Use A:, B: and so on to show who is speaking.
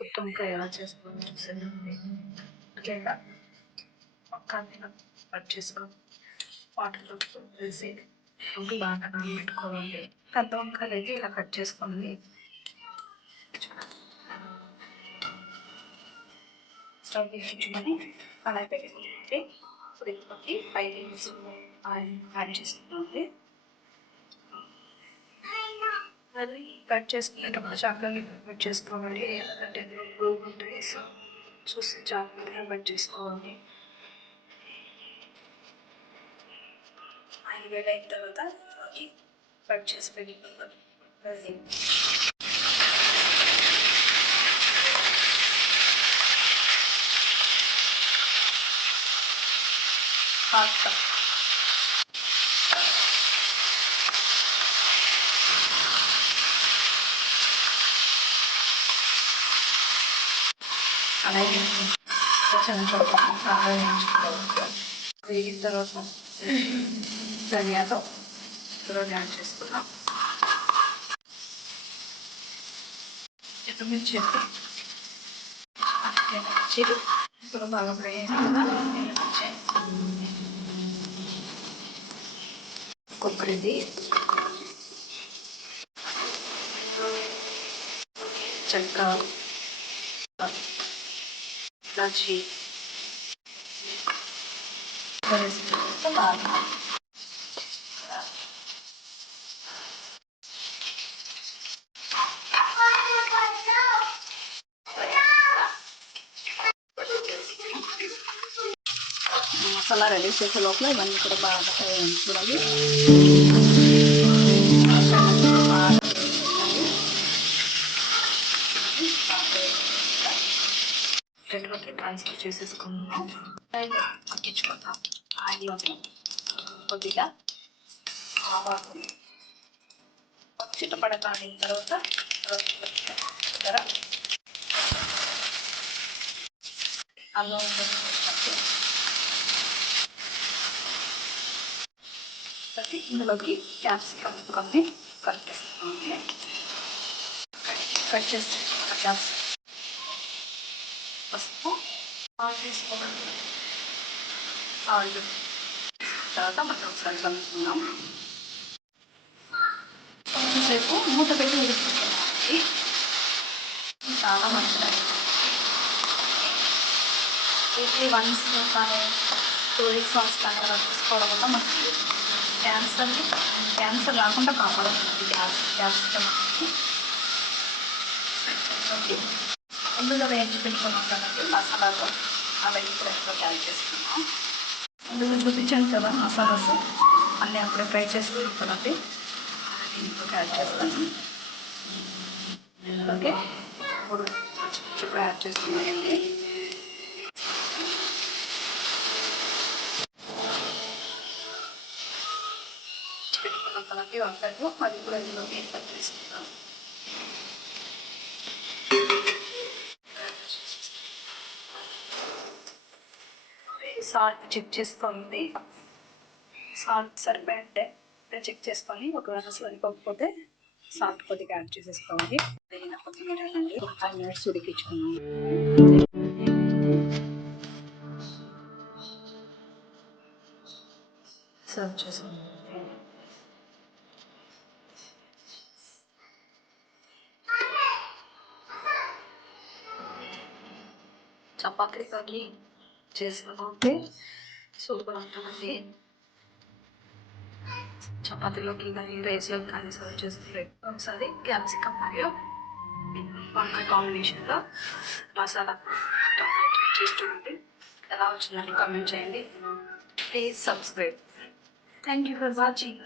A: గుత్తొంకాయ ఎలా చేసుకోవాలో చూసేదండి ముఖ్యంగా పక్కాన్ని కట్ చేసుకొని వాటర్లో వేసి బాగా నానబెట్టుకోవాలి. పెద్ద వంకాయలు అయితే ఇలా కట్ చేసుకోండి స్టవ్ వేయించుకొని కళాయి పెట్టుకుంటే ఇంకొకటి ఫైవ్ మినిట్స్ ఆయిల్ యాడ్ చేసుకుంటుంది అది కట్ చేసుకునేటప్పుడు చక్కగా కట్ చేసుకోవాలి ఎందుకంటే పురుగు ఉంటాయి సో చూసి జాగ్రత్తగా కట్ చేసుకోవాలి ఆయిల్ వేడి అయిన తర్వాత అది కట్ చేసి పెట్టుకోవాలి అది పాస్తా అలాగే శనగపప్పు బాగా వేయించుకోవాలి వేగిన తర్వాత ధనియాతో ఇందులో యాడ్ చేసుకున్నాం ఎండుమిర్చి ఎండుమిర్చి ఇప్పుడు బాగా ఫ్రై కొబ్బరిది చెక్క ఇలాచి వేసి బాగా మసాలా రెడీ చేసే లోపల ఇవన్నీ కూడా బాగా ఫ్రై అయ్యి చూడాలి రెండులోకి చేసేసుకున్నాము అండ్ అక్కించుకుందాం ఆయిల్లోకి కొద్దిగా ఆవాలు చిట్టపడ కాడిన తర్వాత ధర అల్లం వేసుకుంటాం కాబట్టి ఇందులోకి క్యాప్సికమ్ కొన్ని కట్ చేస్తాం కట్ చేస్తే క్యాప్సికమ్ పసుపు ఆయిల్ వేసుకోవాలి తర్వాత మనం ఒకసారి కలుపుకుందాం కొంచెంసేపు మూత పెట్టి ఉడికించుకోవాలి చాలా మంచిది వీక్లీ వన్స్ కానీ టూ వీక్స్ వన్స్ కానీ అలా తీసుకోవడం వల్ల మనకి క్యాన్సర్ని క్యాన్సర్ రాకుండా కాపాడుతుంది గ్యాస్ క్యాన్సర్ ఓకే ముందుగా వేయించి పెట్టుకున్నాం ఉంటానండి మసాలాలు అవి ఇప్పుడు ఎక్కడ ఫ్రై చేసుకున్నాం. ముందుగా చూపించాను కదా మసాలాస్ అన్నీ అప్పుడే ఫ్రై చేసుకున్నాం కదండి ఇంకొక యాడ్ చేస్తాను ఓకే. ఇప్పుడు ఇప్పుడు యాడ్ చేసుకున్నానండి పెట్టుకున్నాం కదండి వంకాయలు అది కూడా ఇందులోకి యాడ్ చేసుకుందాం. సాల్ట్ చెక్ చేసుకోండి సాల్ట్ సరిపోయింటే చెక్ చేసుకొని ఒకవేళ సరిపోకపోతే సాల్ట్ కొద్దిగా యాడ్ చేసేసుకోవాలి. కొత్తిమీర ఫైవ్ మినిట్స్ ఉడికించుకున్నాం సర్వ్ చేసుకున్నాం చపాతీలోకి చేసుకుంటే సూపర్ ఉంటుందండి చపాతీలోకి కానీ రైస్లోకి కానీ సర్వ్ చేసుకుంటే ఒకసారి క్యాప్సికమ్ మరియు వంకాయ కాంబినేషన్లో మసాలా చూడండి ఎలా వచ్చిందని కామెంట్ చేయండి. Please subscribe thank you for watching